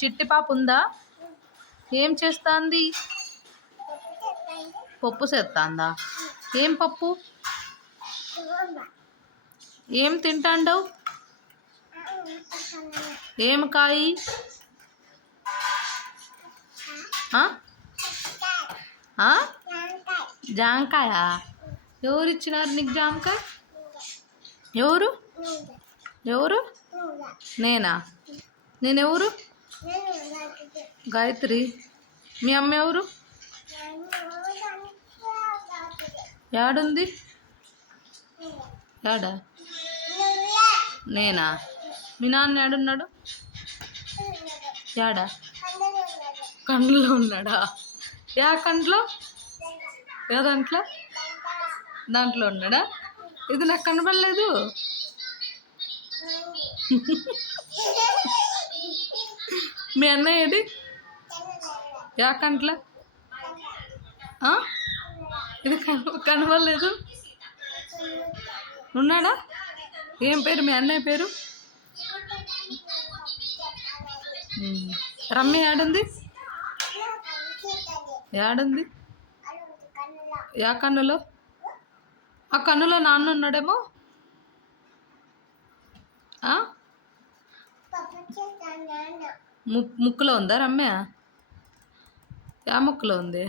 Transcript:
చిట్టి పాప ఉందా? ఏం చేస్తాంది? పప్పు చేస్తాందా? ఏం పప్పు? ఏం తింటాండవు? ఏం కాయి? జాంకాయ. ఎవరు ఇచ్చినారు నీకు జామకాయ? ఎవరు ఎవరు? నేనా? నేనెవరు? గాయత్రి. మీ అమ్మ ఎవరు? యాడుంది? యాడా? నేనా? మీ నాన్న యాడున్నాడు? యాడా? కండ్లో ఉన్నాడా? యా కండ్లో? యా దాంట్లో? దాంట్లో ఉన్నాడా? ఇది నాకు కనబడలేదు. మీ అన్నయ్య ఏది? యా కంట్లో? ఇది కనబడలేదు. ఉన్నాడా? ఏం పేరు మీ అన్నయ్య పేరు? రమ్య యాడుంది? యాడుంది? యా కన్నులో? ఆ కన్నులో నాన్న ఉన్నాడేమో. ముక్కులో ఉందా రమ్య? యా ముక్కులో ఉంది?